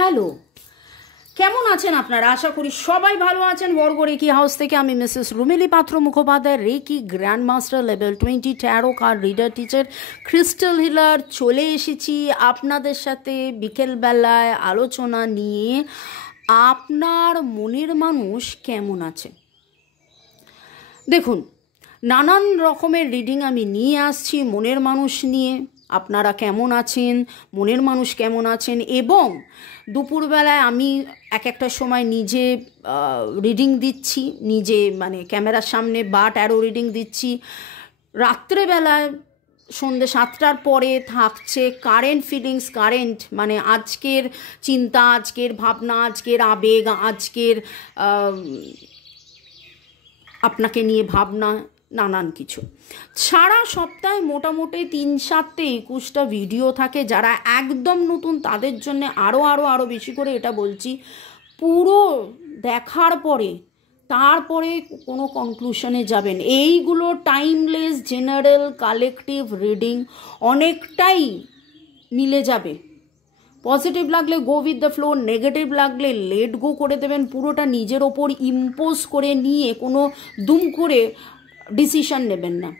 Hello, কেমন আছেন আপনারা? আশা করি সবাই ভালো আছেন। বর্গ রেকি হাউস থেকে আমি Mrs Rumili Patra Mukhopadhyay, reiki grand master level 20 tarot card reader teacher, crystal healer, চলে এসেছি আপনাদের সাথে বিকেলবেলায় আলোচনা নিয়ে আপনার মনের মানুষ কেমন আছে। দেখুন, নানান রকমের রিডিং আমি নিয়ে আসছি মনের মানুষ নিয়ে। আপনারা কেমন আছেন, মনের মানুষ কেমন আছেন, এবং দুপুরবেলায় আমি এক একটা সময় নিজে রিডিং দিচ্ছি, নিজে মানে ক্যামেরার সামনে বা ট্যারো রিডিং দিচ্ছি। রাত্রেবেলায় সন্ধ্যে 7টার পরে থাকছে কারেন্ট ফিলিংস, কারেন্ট মানে আজকের চিন্তা, আজকের ভাবনা, আজকের আবেগ, আজকের আপনাকে নিয়ে ভাবনা, নানান কিছু। সারা সপ্তাহে মোটামুটি 3-4-21টা ভিডিও থাকে। যারা একদম নতুন তাদের জন্য আরও বেশি করে এটা বলছি, পুরো দেখার পরে তারপরে কোনো কনক্লুশনে যাবেন। এইগুলো টাইমলেস জেনারেল কালেকটিভ রিডিং, অনেকটাই মিলে যাবে। পজিটিভ লাগলে go with the flow, negative লাগলে লেট গো করে দেবেন। পুরোটা নিজের ওপর ইম্পোজ করে নিয়ে কোনো দুম করে ডিসিশন নেবেন না।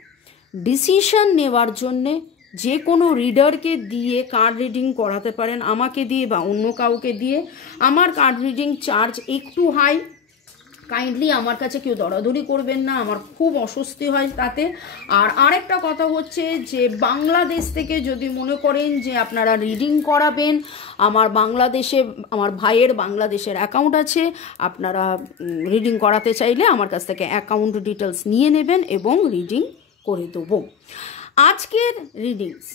ডিসিশন নেওয়ার জন্যে যে কোনো রিডারকে দিয়ে কার্ড রিডিং করাতে পারেন, আমাকে দিয়ে বা অন্য কাউকে দিয়ে। আমার কার্ড রিডিং চার্জ একটু হাই, কাইন্ডলি আমার কাছে কেউ দরাদরি করবেন না, আমার খুব অস্বস্তি হয় তাতে। আর আরেকটা কথা হচ্ছে যে বাংলাদেশ থেকে যদি মনে করেন যে আপনারা রিডিং করাবেন, আমার বাংলাদেশে আমার ভাইয়ের বাংলাদেশের অ্যাকাউন্ট আছে, আপনারা রিডিং করাতে চাইলে আমার কাছ থেকে অ্যাকাউন্ট ডিটেলস নিয়ে নেবেন এবং রিডিং করে দেবো। আজকের রিডিংস,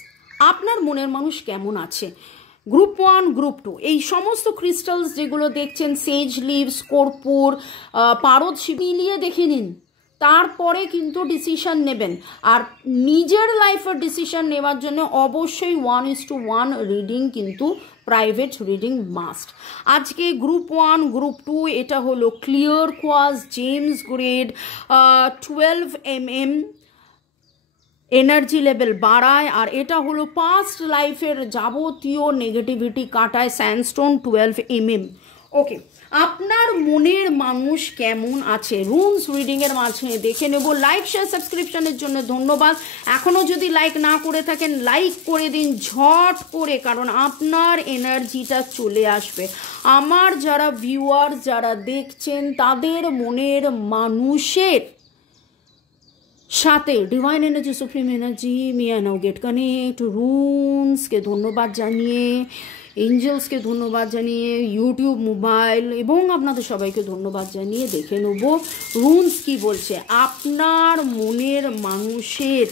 আপনার মনের মানুষ কেমন আছে, গ্রুপ 1, গ্রুপ 2, এই সমস্ত ক্রিস্টালস যেগুলো দেখছেন, সেজ লিভস, কর্পূর, পারদ মিলিয়ে দেখে নিন, তারপরে কিন্তু ডিসিশন নেবেন। আর নিজের লাইফের ডিসিশন নেওয়ার জন্য অবশ্যই 1:1 রিডিং কিন্তু প্রাইভেট রিডিং মাস্ট। আজকে গ্রুপ 1, গ্রুপ 2 এটা হলো clear quartz James grade 12 mm energy level বাড়ায়। আর এটা হলো পাস্ট লাইফের যাবতীয় নেগেটিভিটি কাটায়, স্যান্ডস্টোন 12 mm। ওকে, আপনার মনের মানুষ কেমন আছে রুনস রিডিংয়ের মাঝখানে দেখে নেব। লাইক, শেয়ার, সাবস্ক্রিপশনের জন্য ধন্যবাদ। এখনও যদি লাইক না করে থাকেন লাইক করে দিন ঝট করে, কারণ আপনার এনার্জিটা চলে আসবে। আমার যারা ভিউয়ার, যারা দেখছেন, তাদের মনের মানুষের সাথে ডিভাইন এনার্জি, সুপ্রিম এনার্জি, মিয়া নাও গেট কানেক্ট, রুনসকে ধন্যবাদ জানিয়ে, এঞ্জেলসকে ধন্যবাদ জানিয়ে, ইউটিউব, মোবাইল এবং আপনাদের সবাইকে ধন্যবাদ জানিয়ে দেখে নেব রুনস কি বলছে। আপনার মনের মানুষের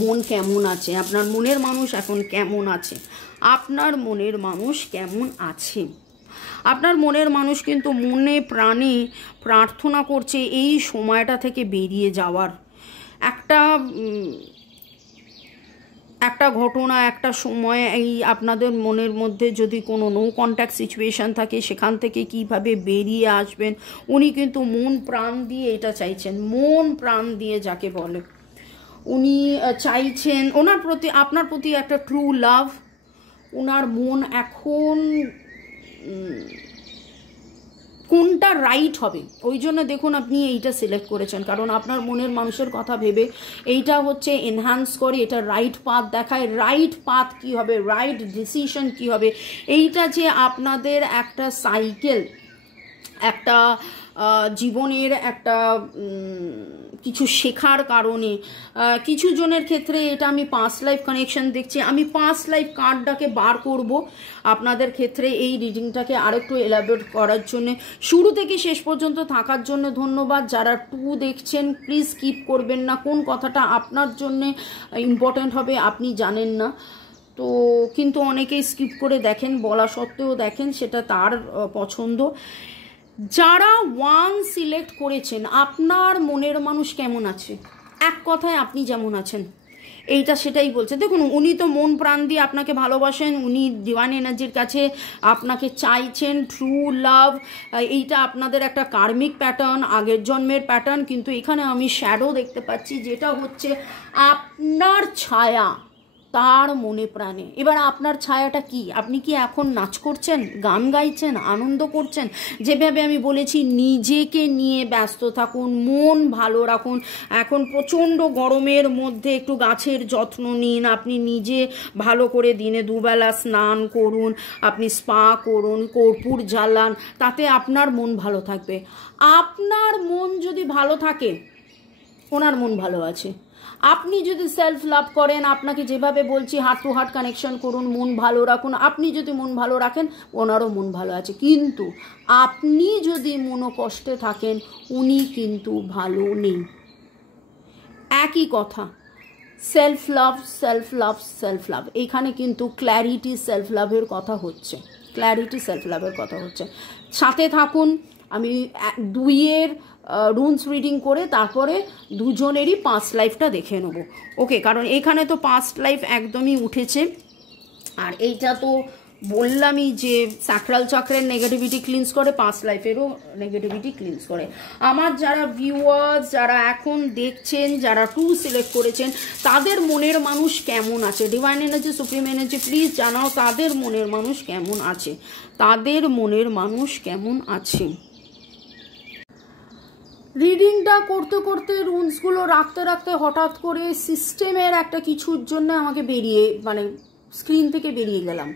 মন কেমন আছে, আপনার মনের মানুষ এখন কেমন আছে, আপনার মনের মানুষ কেমন আছে। আপনার মনের মানুষ কিন্তু মনে প্রাণে প্রার্থনা করছে এই সময়টা থেকে বেরিয়ে যাওয়ার। একটা ঘটনা, একটা সময়, এই আপনাদের মনের মধ্যে যদি কোনো নো কন্ট্যাক্ট সিচুয়েশান থাকে, সেখান থেকে কিভাবে বেরিয়ে আসবেন উনি কিন্তু মন প্রাণ দিয়ে এটা চাইছেন। মন প্রাণ দিয়ে যাকে বলে, উনি চাইছেন ওনার প্রতি, আপনার প্রতি একটা ট্রু লাভ। ওনার মন এখন কোনটা রাইট হবে, ওই জন্য দেখুন আপনি এইটা সিলেক্ট করেছেন, কারণ আপনার মনের মানুষের কথা ভেবে এইটা হচ্ছে এনহ্যান্স করে, এটা রাইট পাথ দেখায়। রাইট পাথ কি হবে, রাইট ডিসিশন কি হবে, এইটা যে আপনাদের একটা সাইকেল, একটা জীবনের একটা কিছু শেখার কারণে। কিছু জনের ক্ষেত্রে এটা আমি পাস্ট লাইফ কানেকশন দেখছি। আমি পাস্ট লাইফ কার্ডটাকে বার করব আপনাদের ক্ষেত্রে এই রিডিংটাকে আরেকটু এলাবোরেট করার জন্য। শুরু থেকে শেষ পর্যন্ত থাকার জন্য ধন্যবাদ। যারা 2 দেখছেন প্লিজ স্কিপ করবেন না, কোন কথাটা আপনার জন্য ইম্পর্ট্যান্ট হবে আপনি জানেন না তো, কিন্তু অনেকেই স্কিপ করে দেখেন, বলা সত্ত্বেও দেখেন, সেটা তার পছন্দ। যারা 1 সিলেক্ট করেছেন, আপনার মনের মানুষ কেমন আছে, এক কথায় আপনি যেমন আছেন, এইটা সেটাই বলছে। দেখুন, উনি তো মন প্রাণ দিয়ে আপনাকে ভালোবাসেন, উনি ডিভাইন এনার্জির কাছে আপনাকে চাইছেন, ট্রু লাভ। এইটা আপনাদের একটা কার্মিক প্যাটার্ন, আগের জন্মের প্যাটার্ন। কিন্তু এখানে আমি শ্যাডো দেখতে পাচ্ছি, যেটা হচ্ছে আপনার ছায়া, তার মনে প্রাণে। এবার আপনার ছায়াটা কি? আপনি কি এখন নাচ করছেন, গান গাইছেন, আনন্দ করছেন? যেভাবে আমি বলেছি, নিজেকে নিয়ে ব্যস্ত থাকুন, মন ভালো রাখুন। এখন প্রচণ্ড গরমের মধ্যে একটু গাছের যত্ন নিন, আপনি নিজে ভালো করে দিনে দুবেলা স্নান করুন, আপনি স্পা করুন, কর্পূর জ্বালান, তাতে আপনার মন ভালো থাকবে। আপনার মন যদি ভালো থাকে, ওনার মন ভালো আছে। আপনি যদি সেলফ লাভ করেন, আপনাকে যেভাবে বলছি হার্ট টু হার্ট কানেকশন করুন, মন ভালো রাখুন, আপনি যদি মন ভালো রাখেন, ওনারও মন ভালো আছে। কিন্তু আপনি যদি মনোকষ্টে থাকেন, উনি কিন্তু ভালো নেই। একই কথা, self love, self love, self love. এইখানে কিন্তু ক্ল্যারিটি সেলফ লাভের কথা হচ্ছে, ক্ল্যারিটি সেলফ লাভের কথা হচ্ছে। সাথে থাকুন, আমি 2-এর রুলস রিডিং করে তারপরে দুজনেরই পাস্ট লাইফটা দেখে নেব। ওকে, কারণ এখানে তো পাস্ট লাইফ একদমই উঠেছে। আর এইটা তো বললামই যে স্যাক্রাল চক্রের নেগেটিভিটি ক্লিনস করে, পাস্ট লাইফেরও নেগেটিভিটি ক্লিনস করে। আমার যারা ভিউয়ার্স, যারা এখন দেখছেন, যারা 2 সিলেক্ট করেছেন, তাদের মনের মানুষ কেমন আছে? Divine energy, supreme energy, please জানাও তাদের মনের মানুষ কেমন আছে, তাদের মনের মানুষ কেমন আছে। রিডিংটা করতে করতে, রুলসগুলো রাখতে রাখতে হঠাৎ করে সিস্টেমের একটা কিছুর জন্য আমাকে স্ক্রিন থেকে বেরিয়ে গেলাম।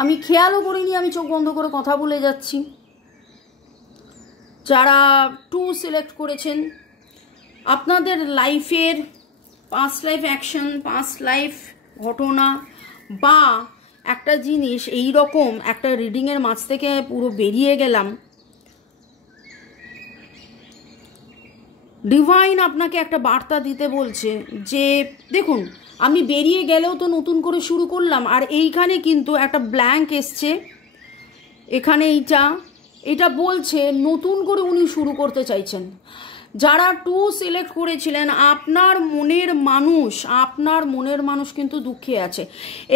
আমি খেয়ালও করিনি, আমি চোখ বন্ধ করে কথা বলে যাচ্ছি। যারা 2 সিলেক্ট করেছেন, আপনাদের লাইফের past life action, past life ঘটনা বা একটা জিনিস, এই রকম একটা রিডিংয়ের মাঝ থেকে পুরো বেরিয়ে গেলাম। ডিভাইন আপনাকে একটা বার্তা দিতে বলছে যে দেখুন, আমি বেরিয়ে গেলেও তো নতুন করে শুরু করলাম। আর এইখানে কিন্তু একটা ব্ল্যাঙ্ক এসছে, এখানে এটা বলছে নতুন করে উনি শুরু করতে চাইছেন। যারা 2 সিলেক্ট করেছিলেন, আপনার মনের মানুষ কিন্তু দুঃখে আছে।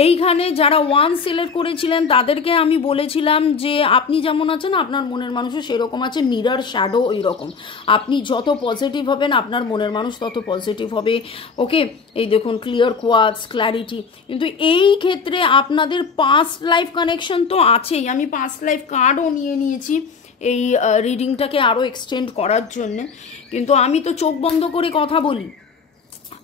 এইখানে যারা 1 সিলেক্ট করেছিলেন, তাদেরকে আমি বলেছিলাম যে আপনি যেমন আছেন, আপনার মনের মানুষও সেরকম আছে, মিরর শ্যাডো ওই রকম। আপনি যত পজিটিভ হবেন, আপনার মনের মানুষ তত পজিটিভ হবে। ওকে, এই দেখুন ক্লিয়ার কোয়ার্টস, ক্ল্যারিটি। কিন্তু এই ক্ষেত্রে আপনাদের পাস্ট লাইফ কানেকশন তো আছেই। আমি পাস্ট লাইফ কার্ডও নিয়েছি এই রিডিংটাকে আরও এক্সটেন্ড করার জন্যে। কিন্তু আমি তো চোখ বন্ধ করে কথা বলি,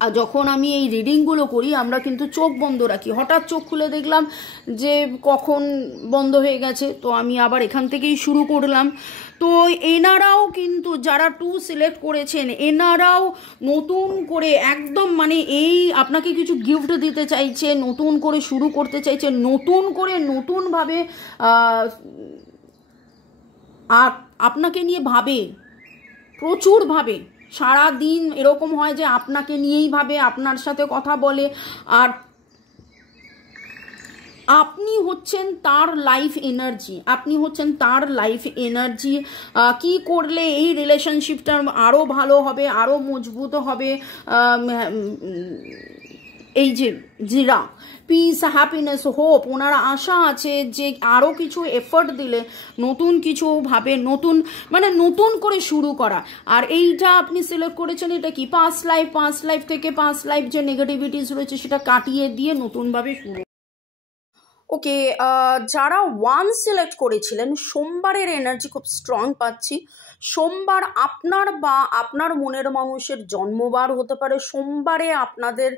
আর যখন আমি এই রিডিংগুলো করি আমরা কিন্তু চোখ বন্ধ রাখি। হঠাৎ চোখ খুলে দেখলাম যে কখন বন্ধ হয়ে গেছে, তো আমি আবার এখান থেকেই শুরু করলাম। তো এনারাও কিন্তু যারা 2 সিলেক্ট করেছেন, এনারাও নতুন করে একদম এই আপনাকে কিছু গিফট দিতে চাইছে, নতুন করে শুরু করতে চাইছে, নতুনভাবে আর আপনাকে নিয়ে ভাবে, প্রচুর ভাবে। সারাদিন এরকম হয় যে আপনাকে নিয়েই ভাবে, আপনার সাথে কথা বলে, আর আপনি হচ্ছেন তার লাইফ এনার্জি। কি করলে এই রিলেশনশিপটা আরও ভালো হবে, আরও মজবুত হবে। এই যে জিরা, পিস, হ্যাপিনেস, হোপ, ওনারা আশা আছে যে আরও কিছু এফর্ট দিলে নতুন কিছু ভাবে, নতুন করে শুরু করা। আর এইটা আপনি সিলেক্ট করেছেন, এটা কি পাস্ট লাইফ থেকে পাস্ট লাইফ যে নেগেটিভিটিস রয়েছে সেটা কাটিয়ে দিয়ে নতুনভাবে শুরু। ওকে, যারা 1 সিলেক্ট করেছিলেন, সোমবারের এনার্জি খুব স্ট্রং পাচ্ছি। সোমবার আপনার বা আপনার মনের মানুষের জন্মবার হতে পারে। সোমবারে আপনাদের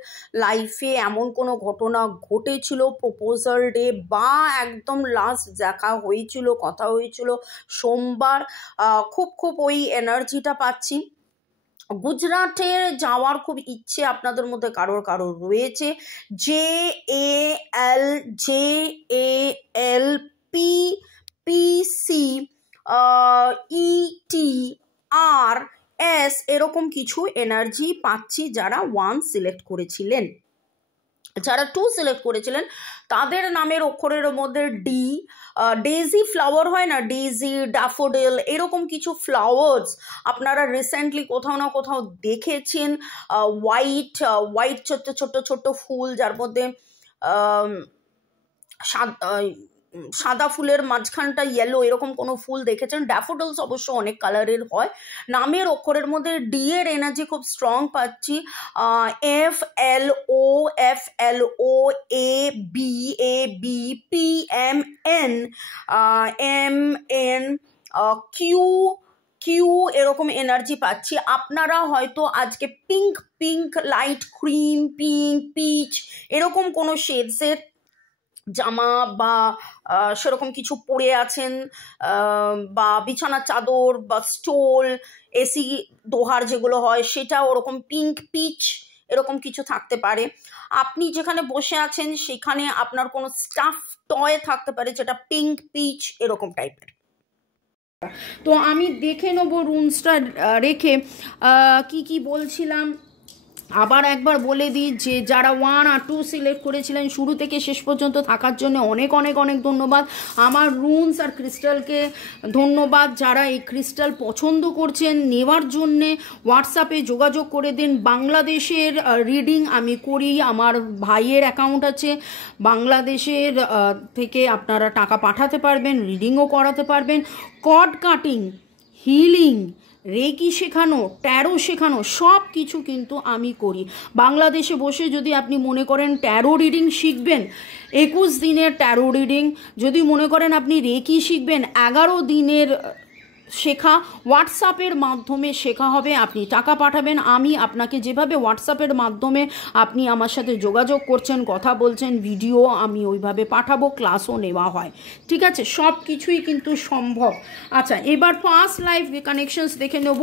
লাইফে এমন কোনো ঘটনা ঘটেছিল, প্রপোজাল ডে বা একদম লাস্ট দেখা হয়েছিল, কথা হয়েছিল সোমবার। খুব ওই এনার্জিটা পাচ্ছি। গুজরাটে যাওয়ার খুব ইচ্ছে আপনাদের মধ্যে কারোর রয়েছে। JALPPCETRS এরকম কিছু এনার্জি পাচ্ছি যারা 1 সিলেক্ট করেছিলেন। যারা 2 সিলেক্ট করেছিলেন, তাদের নামের অক্ষরের মধ্যে ডি, ডেজি ফ্লাওয়ার হয় না, ডেজি, ড্যাফোডিল, এরকম কিছু ফ্লাওয়ার্স আপনারা রিসেন্টলি কোথাও না কোথাও দেখেছেন। হোয়াইট ছোট্ট ফুল, যার মধ্যে সাদা ফুলের মাঝখানটা ইয়েলো এরকম কোনো ফুল দেখেছেন। ড্যাফোডিলস অবশ্য অনেক কালারের হয়। নামের অক্ষরের মধ্যে ডি এর এনার্জি খুব স্ট্রং পাচ্ছি। FLO AB PM MN Q এরকম এনার্জি পাচ্ছি। আপনারা হয়তো আজকে pink light cream pink peach এরকম কোনো শেডসের জামা বা সেরকম কিছু পরে আছেন, বা বিছানার চাদর বা স্টোল এসি দোহার যেগুলো হয় সেটা ওরকম পিঙ্ক পিচ এরকম কিছু থাকতে পারে। আপনি যেখানে বসে আছেন সেখানে আপনার কোনো স্টাফ টয় থাকতে পারে যেটা পিঙ্ক পিচ এরকম টাইপের। তো আমি দেখে নেবো রুনসটা রেখে কি কি বলছিলাম আবার একবার বলে দিই যে যারা 1 আর 2 সিলেক্ট করেছিলেন শুরু থেকে শেষ পর্যন্ত থাকার জন্য অনেক অনেক অনেক ধন্যবাদ। আমার রুনস আর ক্রিস্টালকে ধন্যবাদ। যারা এই ক্রিস্টাল পছন্দ করছেন নেওয়ার জন্যে হোয়াটসঅ্যাপে যোগাযোগ করে দিন। বাংলাদেশের রিডিং আমি করি, আমার ভাইয়ের অ্যাকাউন্ট আছে, বাংলাদেশের থেকে আপনারা টাকা পাঠাতে পারবেন, রিডিংও করাতে পারবেন। কর্ড কাটিং, হিলিং, রেকি শেখানো, ট্যারো শেখানো সব কিছু কিন্তু আমি করি। বাংলাদেশে বসে যদি আপনি মনে করেন ট্যারো রিডিং শিখবেন 21 দিনের ট্যারো রিডিং, যদি মনে করেন আপনি রেকি শিখবেন 11 দিনের শেখা, হোয়াটসঅ্যাপের মাধ্যমে শেখা হবে। আপনি টাকা পাঠাবেন, আমি আপনাকে যেভাবে হোয়াটসঅ্যাপের মাধ্যমে আপনি আমার সাথে যোগাযোগ করছেন, কথা বলছেন, ভিডিও আমি ওইভাবে পাঠাবো, ক্লাসও নেওয়া হয়। ঠিক আছে, সব কিছুই কিন্তু সম্ভব। আচ্ছা, এবার পাস্ট লাইফ কানেকশনস দেখে নেব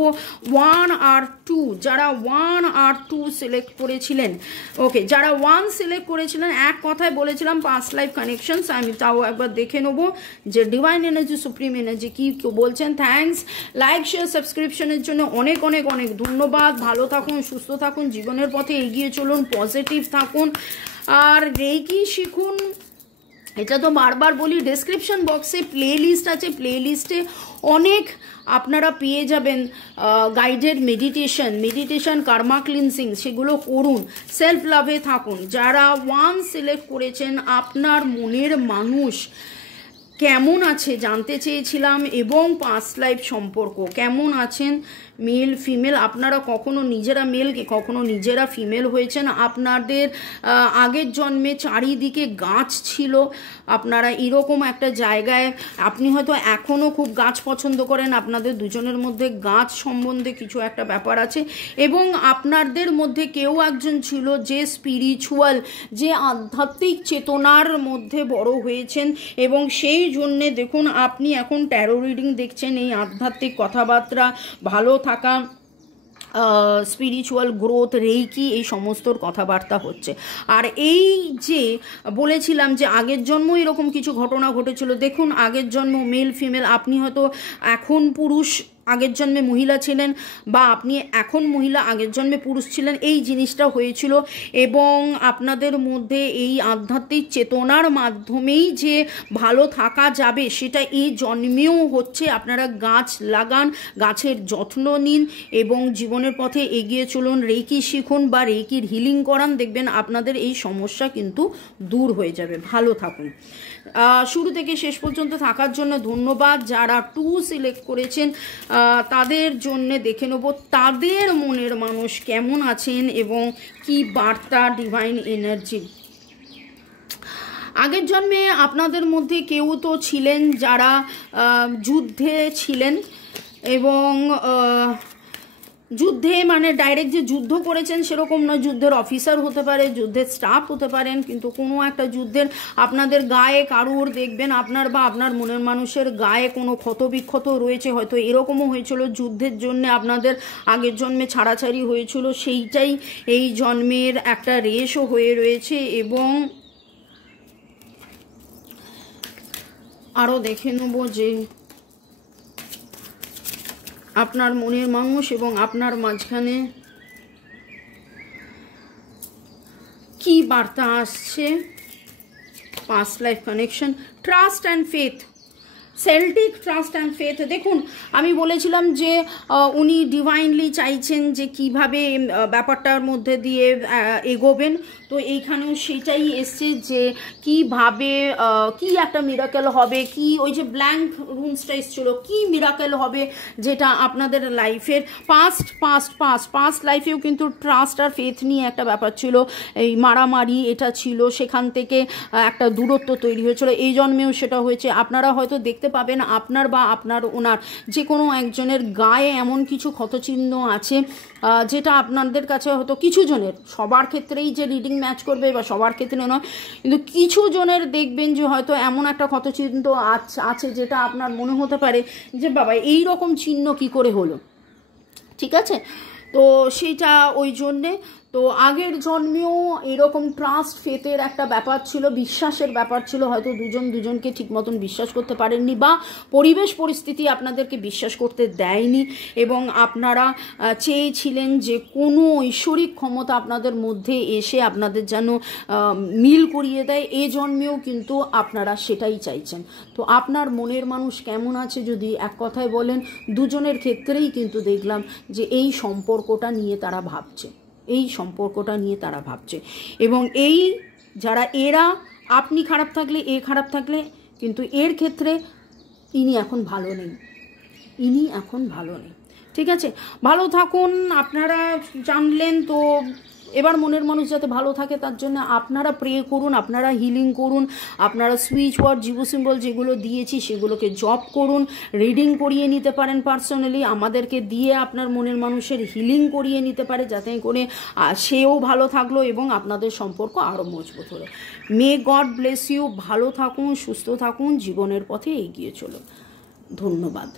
1 আর 2। যারা 1 আর 2 সিলেক্ট করেছিলেন, ওকে, যারা 1 সিলেক্ট করেছিলেন এক কথায় বলেছিলাম পাস্ট লাইফ কানেকশনস, আমি তাও একবার দেখে নেব যে ডিভাইন এনার্জি সুপ্রিম এনার্জি কি বলছেন। থ্যাঙ্কস, লাইক শেয়ার সাবস্ক্রিপশনের জন্য অনেক অনেক অনেক ধন্যবাদ। ভালো থাকুন, সুস্থ থাকুন, জীবনের পথে এগিয়ে চলুন, পজিটিভ থাকুন আর রেকি শিখুন। এটা তো বারবার বলি, ডেসক্রিপশন বক্সে প্লে লিস্ট আছে, প্লে লিস্টে অনেক আপনারা পেয়ে যাবেন গাইডেড মেডিটেশন, কার্মা ক্লিনসিং, সেগুলো করুন, সেলফ লাভে থাকুন। যারা 1 সিলেক্ট করেছেন আপনার মনের মানুষ কেমন আছে জানতে চেয়েছিলাম, এবং পাস্ট লাইফ সম্পর্ক কেমন আছেন, মেল ফিমেল, আপনারা কখনো নিজেরা মেল কখনো নিজেরা ফিমেল হয়েছেন, আপনাদের আগের জন্মে চারিদিকে গাছ ছিল, আপনারা এরকম একটা জায়গায়, আপনি হয়তো এখনও খুব গাছ পছন্দ করেন, আপনাদের দুজনের মধ্যে গাছ সম্বন্ধে কিছু একটা ব্যাপার আছে, এবং আপনাদের মধ্যে কেউ একজন ছিল যে স্পিরিচুয়াল, যে আধ্যাত্মিক চেতনার মধ্যে বড় হয়েছেন, এবং সেই জন্যে দেখুন আপনি এখন ট্যারো রিডিং দেখছেন, এই আধ্যাত্মিক কথাবার্তা, ভালো থাকা, স্পিরিচুয়াল গ্রোথ, রেকি, এই সমস্তর কথাবার্তা হচ্ছে। আর এই যে বলেছিলাম যে আগের জন্ম এরকম কিছু ঘটনা ঘটেছিল, দেখুন আগের জন্ম মেল ফিমেল, আপনি হয়তো এখন পুরুষ, আগের জন্মে মহিলা ছিলেন, বা আপনি এখন মহিলা, আগের জন্মে পুরুষ ছিলেন, এই জিনিসটা হয়েছিল। এবং আপনাদের মধ্যে এই আধ্যাত্মিক চেতনার মাধ্যমেই যে ভালো থাকা যাবে সেটা এই জন্মেও হচ্ছে। আপনারা গাছ লাগান, গাছের যত্ন নিন এবং জীবনের পথে এগিয়ে চলুন, রেকি শিখুন বা রেকির হিলিং করান, দেখবেন আপনাদের এই সমস্যা কিন্তু দূর হয়ে যাবে। ভালো থাকুন, শুরু থেকে শেষ পর্যন্ত থাকার জন্য ধন্যবাদ। যারা 2 সিলেক্ট করেছেন তাদের জন্য দেখে নেব তাদের মনের মানুষ কেমন আছেন এবং কি বার্তা ডিভাইন এনার্জি। আগের জন্মে আপনাদের মধ্যে কেউ তো ছিলেন যারা যুদ্ধে ছিলেন, এবং যুদ্ধে মানে ডাইরেক্ট যে যুদ্ধ করেছেন সেরকম নয়, যুদ্ধের অফিসার হতে পারে, যুদ্ধের স্টাফ হতে পারেন, কিন্তু কোনো একটা যুদ্ধের আপনাদের গায়ে কারুর দেখবেন আপনার বা আপনার মনের মানুষের গায়ে কোনো ক্ষতবিক্ষত রয়েছে, হয়তো এরকমও হয়েছিল যুদ্ধের জন্য আপনাদের আগের জন্মে ছাড়াছাড়ি হয়েছিল, সেইটাই এই জন্মের একটা রেশও হয়ে রয়েছে। এবং আরও দেখে নেব যে আপনার মনের মানুষ এবং আপনার মাঝখানে কি বার্তা আসছে। Past life connection, trust and faith, Celtic trust and faith, দেখুন আমি বলেছিলাম যে উনি ডিভাইনলি চাইছেন যে কিভাবে ব্যাপারটার মধ্যে দিয়ে এগোবেন, তো এইখানেও সেটাই এসছে যে কিভাবে কি একটা মিরাকেল হবে, কি ওই যে ব্ল্যাঙ্ক রুমসটা এসেছিলো, কি মিরাকেল হবে যেটা আপনাদের লাইফের পাস্ট লাইফেও কিন্তু ট্রাস্ট আর ফেথ নিয়ে একটা ব্যাপার ছিল, এই মারামারি এটা ছিল, সেখান থেকে একটা দূরত্ব তৈরি হয়েছিল, এই জন্মেও সেটা হয়েছে। আপনারা হয়তো দেখতে পাবেন আপনার বা আপনার ওনার যে কোনো একজনের গায়ে এমন কিছু ক্ষতচিহ্ন আছে যেটা আপনাদের কাছে হয়তো কিছু জনের, সবার ক্ষেত্রেই যে রিডিং ম্যাচ করবে বা সবার ক্ষেত্রে নয়, কিন্তু কিছু জনের দেখবেন যে হয়তো এমন একটা ক্ষতচিহ্ন আছে যেটা আপনার মনে হতে পারে যে বাবা এই রকম চিহ্ন কি করে হলো, ঠিক আছে। তো সেটা ওই জন্যে, তো আগের জন্মেও এরকম ট্রাস্ট ফেথের একটা ব্যাপার ছিল, বিশ্বাসের ব্যাপার ছিল, হয়তো দুজন দুজনকে ঠিক মতন বিশ্বাস করতে পারেননি বা পরিবেশ পরিস্থিতি আপনাদেরকে বিশ্বাস করতে দেয়নি, এবং আপনারা চেয়েছিলেন যে কোনো ঐশ্বরিক ক্ষমতা আপনাদের মধ্যে এসে আপনাদের যেন মিল করিয়ে দেয়, এই জন্মেও কিন্তু আপনারা সেটাই চাইছেন। তো আপনার মনের মানুষ কেমন আছে যদি এক কথায় বলেন, দুজনের ক্ষেত্রেই কিন্তু দেখলাম যে এই সম্পর্কটা নিয়ে তারা ভাবছে, এই সম্পর্কটা নিয়ে তারা ভাবছে, এবং এই যারা এরা, আপনি খারাপ থাকলে এ খারাপ থাকলে, কিন্তু এর ক্ষেত্রে ইনি এখন ভালো নেই, ইনি এখন ভালো নেই, ঠিক আছে। ভালো থাকুন, আপনারা জানলেন। তো এবার মনের মানুষ যাতে ভালো থাকে তার জন্য আপনারা প্রে করুন, আপনারা হিলিং করুন, আপনারা সুইচ ওয়ার্ড জিবো সিম্বল যেগুলো দিয়েছি সেগুলোকে জপ করুন, রিডিং করিয়ে নিতে পারেন পার্সোনালি, আমাদেরকে দিয়ে আপনার মনের মানুষের হিলিং করিয়ে নিতে পারে, যাতে করে সেও ভালো থাকলো এবং আপনাদের সম্পর্ক আরও মজবুত হলো। মে গড ব্লেস ইউ, ভালো থাকুন, সুস্থ থাকুন, জীবনের পথে এগিয়ে চলুন। ধন্যবাদ।